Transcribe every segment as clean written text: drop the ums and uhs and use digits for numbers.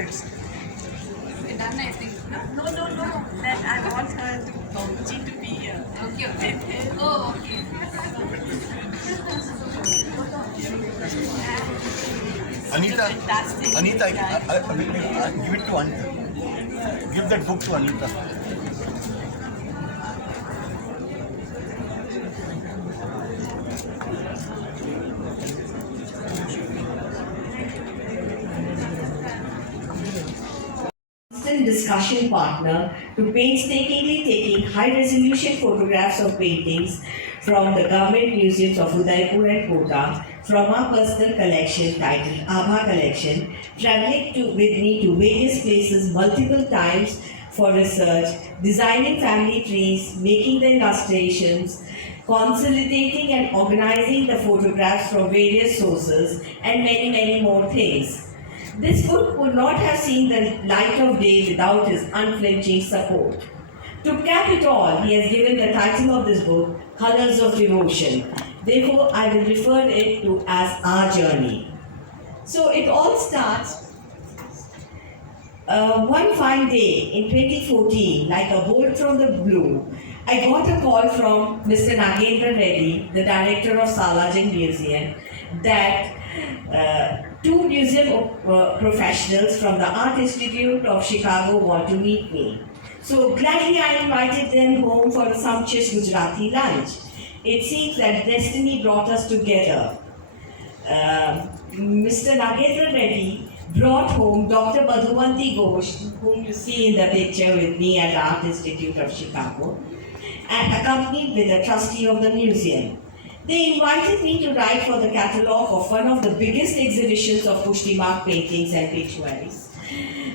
Let's. Done, I think. No. That I want her to be here. Okay. Oh, okay. Anita, Fantastic. Anita, give it to Anita. Give that book to Anita. Discussion partner to painstakingly taking high-resolution photographs of paintings from the government museums of Udaipur and Kota, from our personal collection titled Abha Collection, traveling with me to various places multiple times for research, designing family trees, making the illustrations, consolidating and organizing the photographs from various sources, and many more things. This book would not have seen the light of day without his unflinching support. To cap it all, he has given the title of this book, Colors of Devotion. Therefore, I will refer it to as Our Journey. So it all starts one fine day in 2014, like a bolt from the blue. I got a call from Mr. Nagendra Reddy, the director of Salajing Museum, that two museum professionals from the Art Institute of Chicago want to meet me. So gladly I invited them home for a sumptuous Gujarati lunch. It seems that destiny brought us together. Mr. Nagendra Reddy brought home Dr. Madhuvanti Ghosh, whom you see in the picture with me at the Art Institute of Chicago, and accompanied with a trustee of the museum. They invited me to write for the catalogue of one of the biggest exhibitions of pushti mark paintings and pictuaries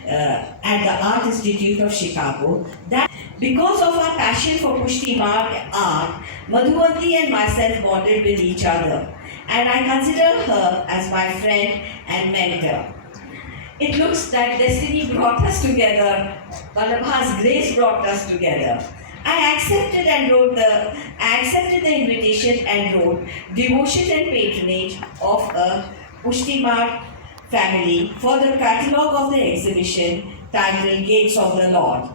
at the Art Institute of Chicago. That because of our passion for pushti mark art, Madhuvanti and myself bonded with each other, and I consider her as my friend and mentor. It looks that destiny brought us together, Vallabha's grace brought us together. I accepted the invitation and wrote Devotion and Patronage of a pushti mark family for the catalogue of the exhibition titled Gates of the Lord.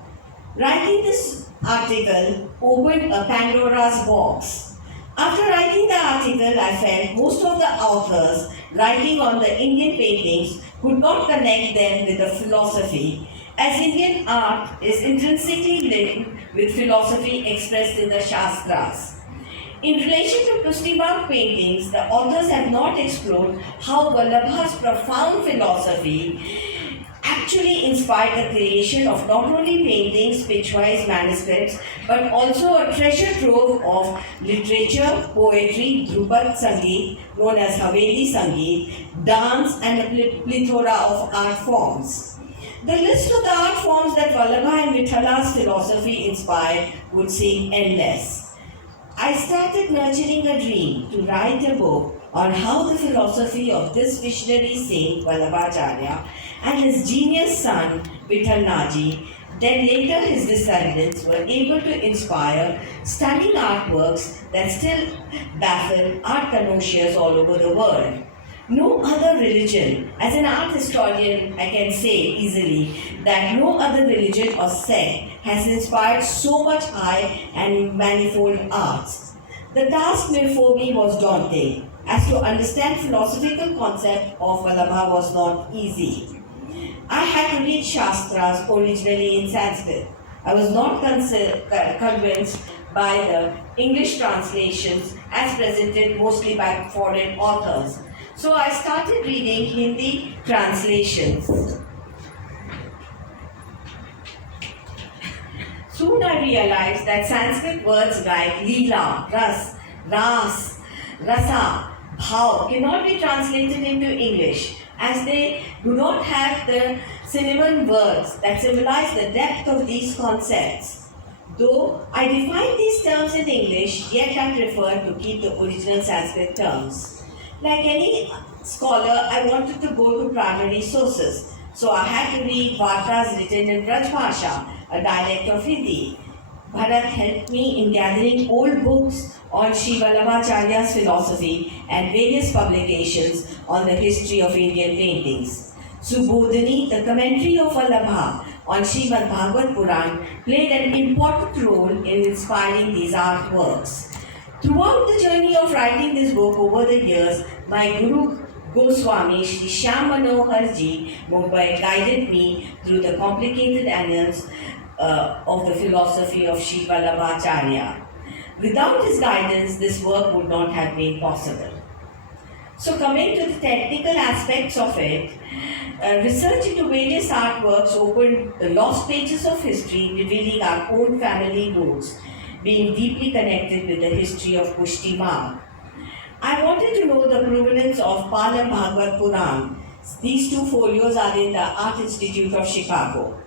Writing this article opened a Pandora's box. After writing the article, I felt most of the authors writing on the Indian paintings could not connect them with the philosophy, as Indian art is intrinsically linked with philosophy expressed in the Shastras. In relation to pushti mark paintings, the authors have not explored how Vallabha's profound philosophy actually inspired the creation of not only paintings, picturized manuscripts, but also a treasure trove of literature, poetry, Dhrupad Sangeet, known as Haveli Sangeet, dance, and a plethora of art forms. The list of the art forms that Vallabha and Vitthala's philosophy inspired would seem endless. I started nurturing a dream to write a book on how the philosophy of this visionary saint Vallabhacharya and his genius son Vitthal Naji, then later his descendants, were able to inspire stunning artworks that still baffle art connoisseurs all over the world. No other religion, as an art historian, I can say easily that no other religion or sect has inspired so much high and manifold arts. The task before me was daunting, as to understand philosophical concept of Vallabha was not easy. I had to read Shastras originally in Sanskrit. I was not convinced by the English translations as presented mostly by foreign authors. So I started reading Hindi translations. Soon I realized that Sanskrit words like Leela, Ras, Rasa, Bhav cannot be translated into English, as they do not have the synonym words that symbolize the depth of these concepts. Though I define these terms in English, yet I prefer to keep the original Sanskrit terms. Like any scholar, I wanted to go to primary sources, so I had to read Vartas written in Braj Bhasha, a dialect of Hindi. Bharat helped me in gathering old books on Sri Vallabhacharya's philosophy and various publications on the history of Indian paintings. Subodhini, the commentary of Vallabha on Srimad Bhagavad Puran, played an important role in inspiring these artworks. Throughout the journey of writing this book over the years, my Guru Goswami Shri Shah Manohar Ji Mumbai guided me through the complicated annals of the philosophy of Sri Vallabhacharya. Without his guidance, this work would not have been possible. So coming to the technical aspects of it, research into various artworks opened the lost pages of history, revealing our own family roots, being deeply connected with the history of Pushti Marg. I wanted to know the provenance of Palam Bhagavad Puran. These two folios are in the Art Institute of Chicago.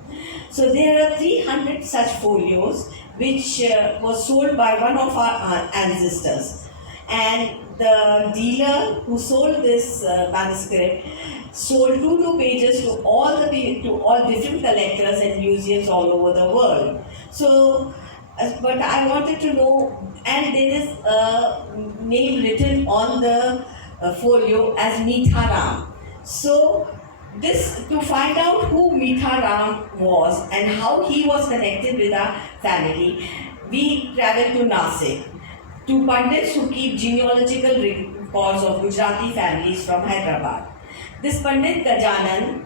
So there are 300 such folios which was sold by one of our ancestors. And the dealer who sold this manuscript sold two pages to all different collectors and museums all over the world. So, but I wanted to know, and there is a name written on the folio as Mitharam. So, this to find out who Mitharam was and how he was connected with our family, we traveled to Nasik, to Pandits who keep genealogical records of Gujarati families from Hyderabad. This Pandit Gajanan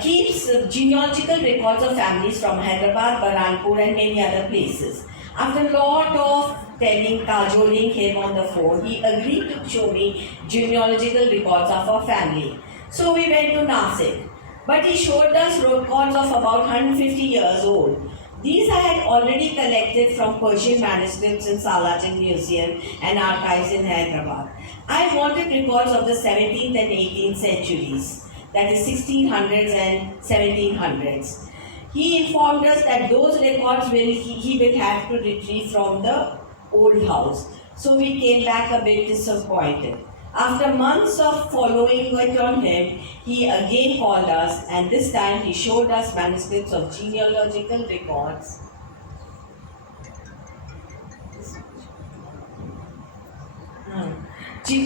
keeps genealogical records of families from Hyderabad, Baranpur and many other places. After a lot of cajoling him on the phone, he agreed to show me genealogical records of our family. So we went to Nasik. But he showed us records of about 150 years old. These I had already collected from Persian manuscripts in Salatin Museum and archives in Hyderabad. I wanted records of the 17th and 18th centuries, that is 1600s and 1700s. He informed us that those records he will have to retrieve from the old house. So we came back a bit disappointed. After months of following it on him, he again called us, and this time he showed us manuscripts of genealogical records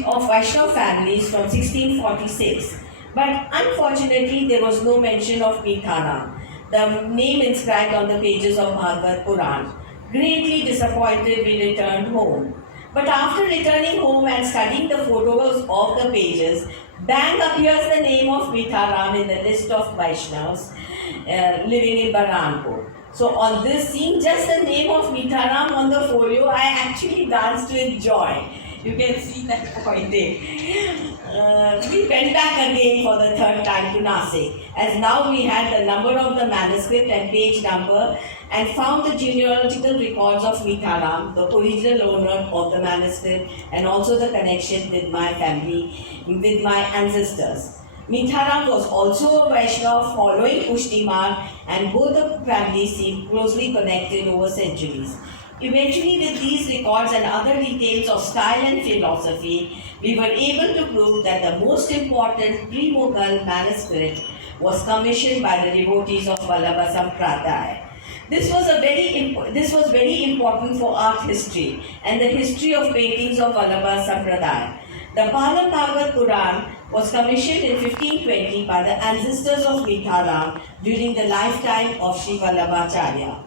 of Vaishnava families from 1646. But unfortunately, there was no mention of Mitharam, the name inscribed on the pages of Bhagavad Puran. Greatly disappointed, we returned home. But after returning home and studying the photos of the pages, bang appears the name of Mitharam in the list of Vaishnavas living in Baranpur. So on this, seeing just the name of Mitharam on the folio, I actually danced with joy. You can see that pointing. We went back again for the third time to Nasik, as now we had the number of the manuscript and page number, and found the genealogical records of Mitharam, the original owner of the manuscript, and also the connection with my family, with my ancestors. Mitharam was also a Vaishnava following Pushti Marg, and both the families seemed closely connected over centuries. Eventually, with these records and other details of style and philosophy, we were able to prove that the most important pre-Mughal manuscript was commissioned by the devotees of Vallabha Sampradaya. This was very important for art history and the history of paintings of Vallabha Sampradaya. The Palam Bhagavad Puran was commissioned in 1520 by the ancestors of Mitharam during the lifetime of Sri Vallabhacharya.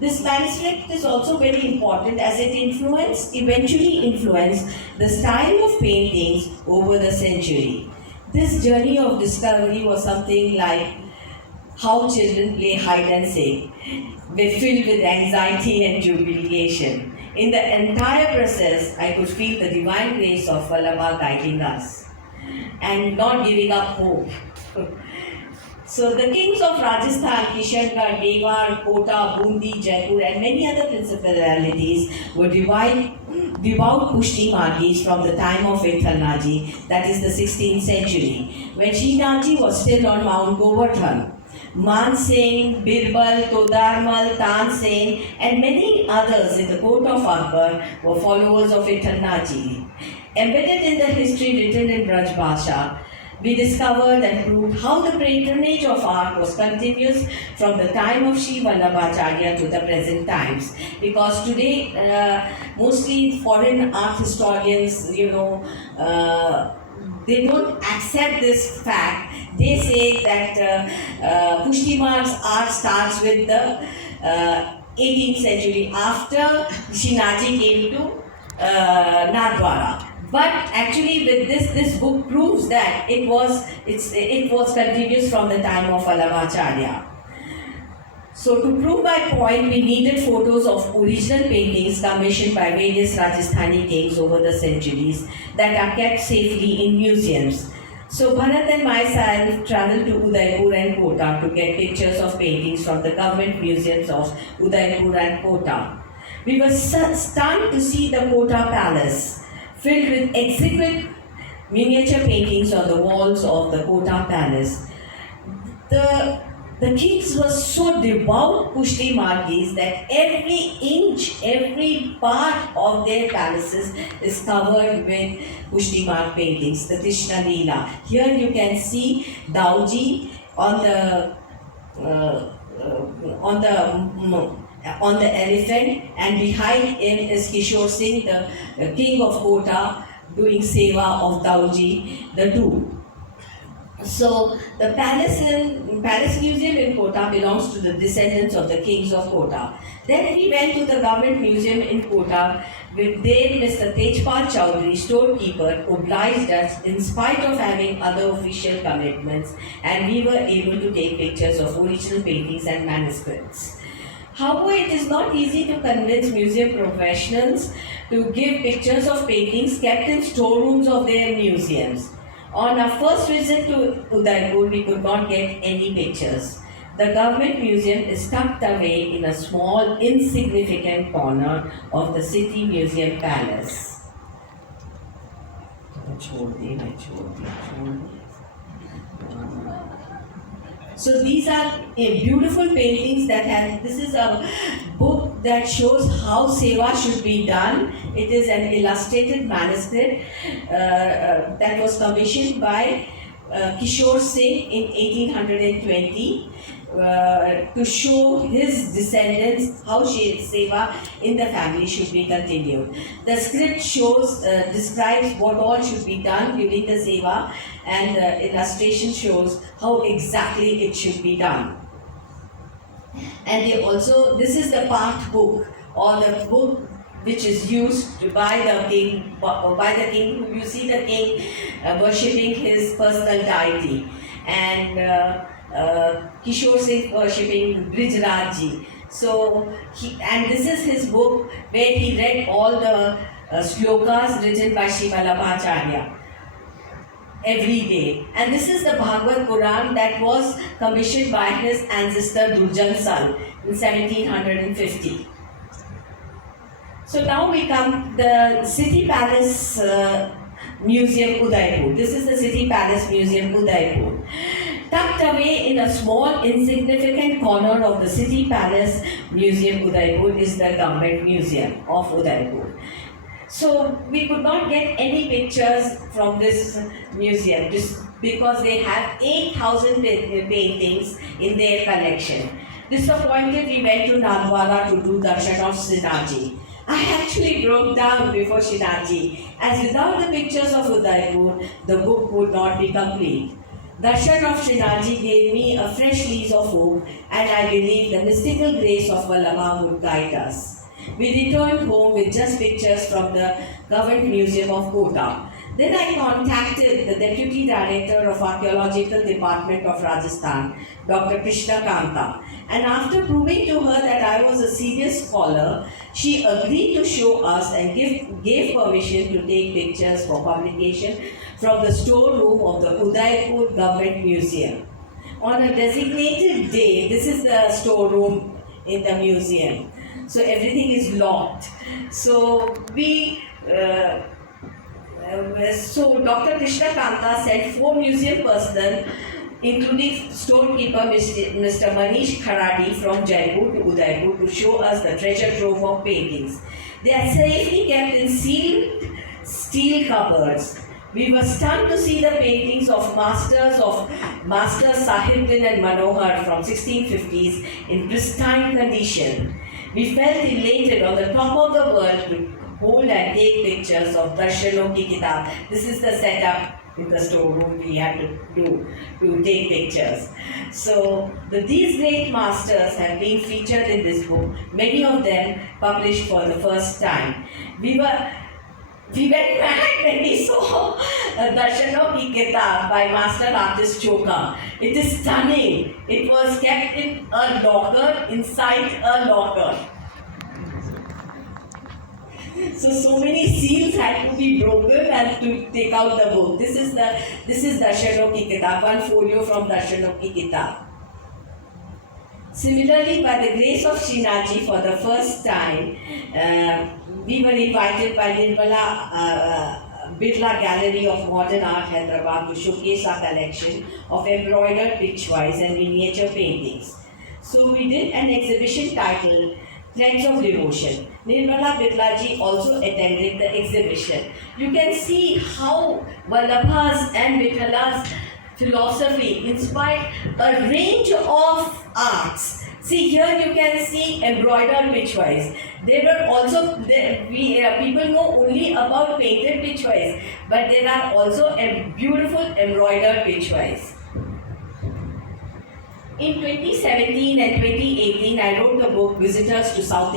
This manuscript is also very important as it eventually influenced the style of paintings over the century. This journey of discovery was something like how children play hide and seek. We're filled with anxiety and jubilation. In the entire process, I could feel the divine grace of Vallabha guiding us and not giving up hope. So the kings of Rajasthan, Kishangarh, Mewar, Kota, Bundi, Jaipur and many other principalities were devout Pushti Margis from the time of Vithalnaji, that is the 16th century, when Srinathji was still on Mount Govardhan. Man Singh, Birbal, Todarmal, Tansen and many others in the court of Akbar were followers of Vithalnaji. Embedded in the history written in Braj Bhasha, We discovered and proved how the patronage of art was continuous from the time of Sri Vallabhacharya to the present times. Because today, mostly foreign art historians, they don't accept this fact. They say that Pushtimar's art starts with the 18th century after Shinaji came to Nathdwara. But actually, with this book proves that it was continuous from the time of Vallabhacharya. So to prove my point, we needed photos of original paintings commissioned by various Rajasthani kings over the centuries that are kept safely in museums. So Bharat and myself traveled to Udaipur and Kota to get pictures of paintings from the government museums of Udaipur and Kota. We were stunned to see the Kota Palace filled with exquisite miniature paintings on the walls of the Kota Palace. The kings were so devout Pushti Margis that every inch, every part of their palaces is covered with Pushti Marg paintings, the Krishna Leela. Here you can see Dauji on the elephant, and behind him is Kishore Singh, the king of Kota, doing seva of Dauji, the two. So the Palace Museum in Kota belongs to the descendants of the kings of Kota. Then we went to the government museum in Kota, with there Mr. Tejpal Chowdhury, storekeeper, obliged us in spite of having other official commitments, and we were able to take pictures of original paintings and manuscripts. However, it is not easy to convince museum professionals to give pictures of paintings kept in storerooms of their museums. On our first visit to Udaipur, we could not get any pictures. The government museum is tucked away in a small, insignificant corner of the city museum palace. So these are beautiful paintings that have, this is a book that shows how seva should be done. It is an illustrated manuscript that was commissioned by Kishore Singh in 1820 to show his descendants how seva in the family should be continued. The script shows, describes what all should be done during the seva, and the illustration shows how exactly it should be done. And they also, this is the part book, or the book which is used by the king. You see the king worshipping his personal deity, and Kishore Singh worshipping Brijraj. So, and this is his book where he read all the slokas written by Sri Vallabhacharya every day. And this is the Bhagavad Puran that was commissioned by his ancestor Durjan Sal in 1750. So now we come the City Palace Museum Udaipur. This is the City Palace Museum Udaipur. Tucked away in a small insignificant corner of the City Palace Museum Udaipur is the Government Museum of Udaipur. So we could not get any pictures from this museum just because they have 8,000 paintings in their collection. Disappointed, we went to Nathdwara to do darshan of Shinaji. I actually broke down before Shinaji, as without the pictures of Udaipur, the book would not be complete. Darshan of Shinaji gave me a fresh lease of hope, and I believe the mystical grace of Vallabha would guide us. We returned home with just pictures from the Government Museum of Kota. Then I contacted the Deputy Director of Archaeological Department of Rajasthan, Dr. Krishna Kanta, and after proving to her that I was a serious scholar, she agreed to show us and gave permission to take pictures for publication from the storeroom of the Udaipur Government Museum. On a designated day, this is the storeroom in the museum. So everything is locked. So so Dr. Krishna Kanta sent 4 museum personnel, including storekeeper Mr. Manish Kharadi from Jaipur to Udaipur, to show us the treasure trove of paintings. They are safely kept in sealed steel cupboards. We were stunned to see the paintings of Master Sahibuddin and Manohar from 1650s in pristine condition. We felt elated on the top of the world to hold and take pictures of Darshanon ki Kitab. This is the setup in the storeroom we had to do to take pictures. So these great masters have been featured in this book, many of them published for the first time. We went mad when we saw Darshanon ki Kitab by master artist Chokha. It is stunning. It was kept in a locker, inside a locker. So many seals had to be broken and to take out the book. This is Darshanon ki Kitab, one folio from Darshanon ki Kitab. Similarly, by the grace of Shinaji, for the first time, we were invited by Nirmala Birla Gallery of Modern Art, Hyderabad, to showcase our collection of embroidered pictures and miniature paintings. So we did an exhibition titled Threads of Devotion. Nirmala Birla ji also attended the exhibition. You can see how Vallabha's and Vitthala's philosophy inspired a range of arts. See, here you can see embroidered pictures. There were also, people know only about painted pictures, but there are also beautiful embroidered pictures. In 2017 and 2018, I wrote the book Visitors to South